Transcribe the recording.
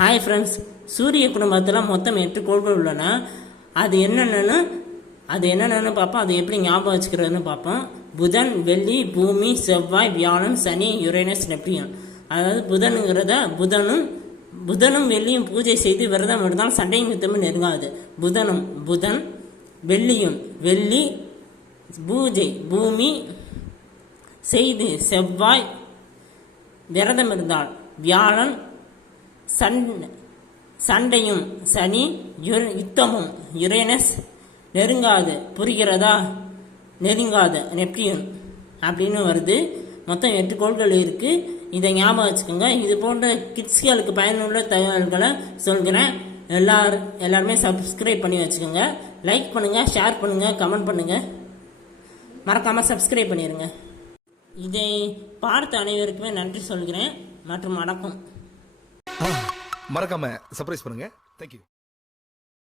Hi friends, சூரிய குடும்பத்தில் மொத்தம் 8 கோள்கள் உள்ளன. அது என்னென்னு பார்ப்போம். அது எப்படி ஞாபகம் வச்சுக்கிறதுன்னு பார்ப்போம். புதன், வெள்ளி, பூமி, செவ்வாய், வியாழன், சனி, யுரேனஸ், நெப்டியூன். அதாவது புதனும் வெள்ளியும் பூஜை செய்து விரதம் இருந்தால் சண்டையும் யுத்தமும் நெருங்காது. புதன், வெள்ளி பூஜை பூமி செய்து செவ்வாய் விரதம் இருந்தால் வியாழன் சண்டையும் சனி யுத்தமும் யுரேனஸ் நெருங்காது. புரிகிறதா? நெருங்காது நெப்டியூன் அப்படின்னு வருது. மொத்தம் 8 கோள்கள் இருக்குது. இதை ஞாபகம் வச்சுக்கோங்க. இது போன்ற கிட்ஸ்களுக்கு பயனுள்ள தகவல்களை சொல்கிறேன். எல்லாருமே சப்ஸ்கிரைப் பண்ணி வச்சுக்கோங்க. லைக் பண்ணுங்கள், ஷேர் பண்ணுங்கள், கமெண்ட் பண்ணுங்கள். மறக்காமல் சப்ஸ்கிரைப் பண்ணிடுங்க. இதை பார்த்த அனைவருக்குமே நன்றி சொல்கிறேன் மற்றும் வணக்கம். மறக்காம சர்ப்ரைஸ் பண்ணுங்க. தேங்க்யூ.